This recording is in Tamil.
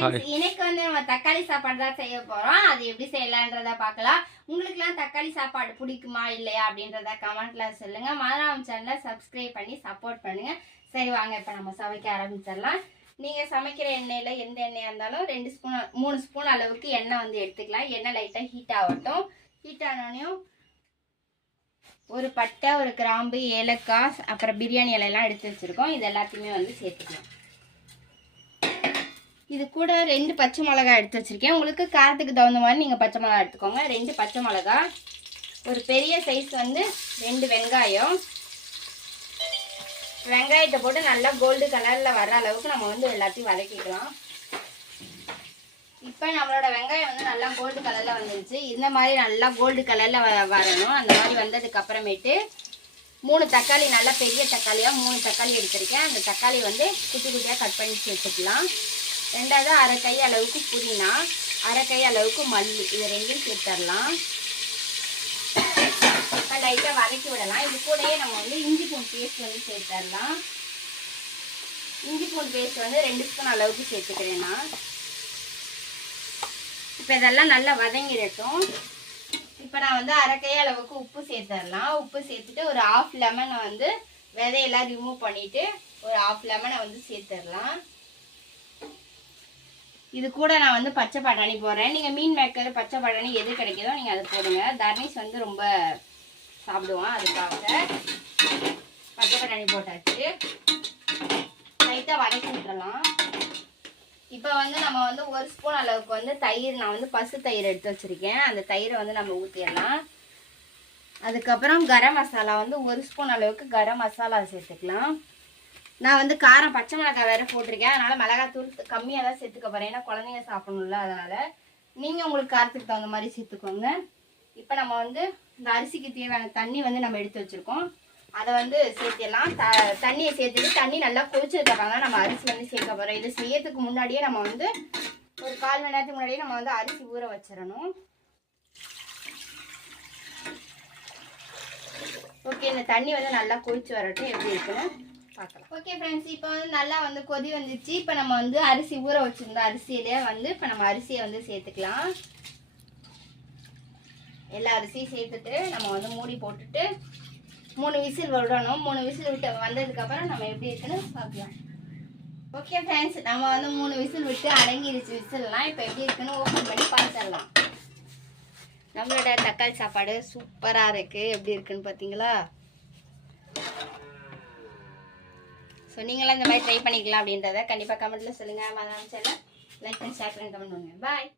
फ्रेंड्स இன்னைக்கு வந்து நம்ம தக்காளி சாப்பாடு தான் செய்ய போறோம். அது எப்படி செய்யலாம்ன்றத பார்க்கலாம். உங்களுக்குலாம் தக்காளி சாப்பாடு பிடிக்குமா இல்லையா அப்படின்றத கமெண்ட்ல சொல்லுங்க. மறக்காம சேனலை சப்ஸ்கிரைப் பண்ணி சப்போர்ட் பண்ணுங்க. சரி வாங்க இப்போ நம்ம சமைக்க ஆரம்பிச்சிடலாம். நீங்க சமைக்கிற எண்ணெயில எந்த எண்ணெயா இருந்தாலும் 2 ஸ்பூன் 3 ஸ்பூன் அளவுக்கு எண்ணெய் வந்து எடுத்துக்கலாம். எண்ணெய் லைட்டா ஹீட் ஆகட்டும். ஹீட் ஆனோடனே ஒரு பட்டை, ஒரு கிராம்பு, ஏலக்காய், அப்புறம் பிரியாணி இலையெல்லாம் எடுத்து வச்சிருக்கோம். இது எல்லாத்தையுமே வந்து சேர்த்துக்கலாம். இது கூட 2 பச்சை மிளகாய் எடுத்து வச்சிருக்கேன். உங்களுக்கு காரத்துக்கு தகுந்த மாதிரி நீங்கள் பச்சை மிளகாய் எடுத்துக்கோங்க. 2 பச்சை மிளகாய், ஒரு பெரிய சைஸ் வந்து 2 வெங்காயம். வெங்காயத்தை போட்டு நல்லா கோல்டு கலரில் வர அளவுக்கு நம்ம வந்து எல்லாத்தையும் வதக்கிக்கலாம். இப்போ நம்மளோட வெங்காயம் வந்து நல்லா கோல்டு கலரில் வந்துருச்சு. இந்த மாதிரி நல்லா கோல்டு கலரில் வரணும். அந்த மாதிரி வந்ததுக்கு அப்புறமேட்டு 3 தக்காளி, நல்லா பெரிய தக்காளியாக 3 தக்காளி எடுத்திருக்கேன். அந்த தக்காளி வந்து குட்டி குட்டியாக கட் பண்ணி சேர்த்துக்கலாம். ரெண்டாவது அரை கை அளவுக்கு புதினா, அரை கை அளவுக்கு மல்லி, இது ரெண்டும் சேர்த்துடலாம். லைட்டாக வதக்கி விடலாம். இது கூடயே நம்ம வந்து இஞ்சி பூண்டு பேஸ்ட் வந்து சேர்த்துடலாம். இஞ்சி பூண்டு பேஸ்ட் வந்து 2 ஸ்பூன் அளவுக்கு சேர்த்துக்கிறேன் நான். இப்போ இதெல்லாம் நல்லா வதங்கிடட்டும். இப்போ நான் வந்து அரை கை அளவுக்கு உப்பு சேர்த்துடலாம். உப்பு சேர்த்துட்டு ஒரு 1/2 லெமனை வந்து விதையெல்லாம் ரிமூவ் பண்ணிவிட்டு ஒரு 1/2 லெமனை வந்து சேர்த்துடலாம். இது கூட நான் வந்து பச்சை பட்டாணி போடுறேன். நீங்கள் மீன் மேக்கர், பச்சை பட்டாணி எது கிடைக்குதோ நீங்கள் அதை போடுங்க. தர்னீஸ் வந்து ரொம்ப சாப்பிடுவான், அதுக்காக பச்சை பட்டாணி போட்டாச்சு. லைட்டாக வதக்கி விட்டுறலாம். இப்போ வந்து நம்ம வந்து 1 ஸ்பூன் அளவுக்கு வந்து தயிர், நான் வந்து பசு தயிர் எடுத்து வச்சுருக்கேன். அந்த தயிரை வந்து நம்ம ஊற்றிடலாம். அதுக்கப்புறம் கரம் மசாலா வந்து 1 ஸ்பூன் அளவுக்கு கரம் மசாலா சேர்த்துக்கலாம். நான் வந்து காரம் பச்சை மிளகாய் வேறு போட்டிருக்கேன். அதனால் மிளகாத்தூள் கம்மியாக தான் சேர்த்துக்க போகிறேன். ஏன்னா குழந்தைங்க சாப்பிடணும்ல, அதனால் நீங்கள் உங்களுக்கு காரத்துக்கு தகுந்த மாதிரி சேர்த்துக்கோங்க. இப்போ நம்ம வந்து இந்த அரிசிக்கு தேவையான தண்ணி வந்து நம்ம எடுத்து வச்சுருக்கோம். அதை வந்து சேர்த்திடலாம். தண்ணியை சேர்த்துட்டு தண்ணி நல்லா கொதிச்சதுக்கப்புறம் தான் நம்ம அரிசி வந்து சேர்க்க போகிறோம். இது செய்யறதுக்கு முன்னாடியே நம்ம வந்து ஒரு 1/4 மணி நேரத்துக்கு முன்னாடியே நம்ம வந்து அரிசி ஊற வச்சிடணும். ஓகே, இந்த தண்ணி வந்து நல்லா கொதிச்சு வரட்டும். எப்படி இருக்குன்னு பார்க்கலாம். ஓகே ஃப்ரெண்ட்ஸ், இப்போ வந்து நல்லா வந்து கொதி வந்துச்சு. இப்போ நம்ம வந்து அரிசி ஊற வச்சுருந்தோம். அரிசியிலே வந்து இப்போ நம்ம அரிசியை வந்து சேர்த்துக்கலாம். எல்லா அரிசியும் சேர்த்துட்டு நம்ம வந்து மூடி போட்டுட்டு 3 விசில் விடணும். 3 விசில் விட்டு வந்ததுக்கப்புறம் நம்ம எப்படி இருக்குன்னு பார்க்கலாம். ஓகே ஃப்ரெண்ட்ஸ், நம்ம வந்து 3 விசில் விட்டு அடங்கிடுச்சு விசில்லாம். இப்போ எப்படி இருக்குன்னு ஓப்பன் பண்ணி பார்த்துடலாம். நம்மளோட தக்காளி சாப்பாடு சூப்பராக இருக்குது. எப்படி இருக்குன்னு பார்த்தீங்களா? ஸோ நீங்களாம் இந்த மாதிரி ட்ரை பண்ணிக்கலாம் அப்படின்றத கண்டிப்பாக கமெண்ட்டில் சொல்லுங்கள். மறக்காம சேனலை லைக் பண்ணி ஷேர் பண்ணி கமெண்ட் பண்ணுங்கள். பாய்.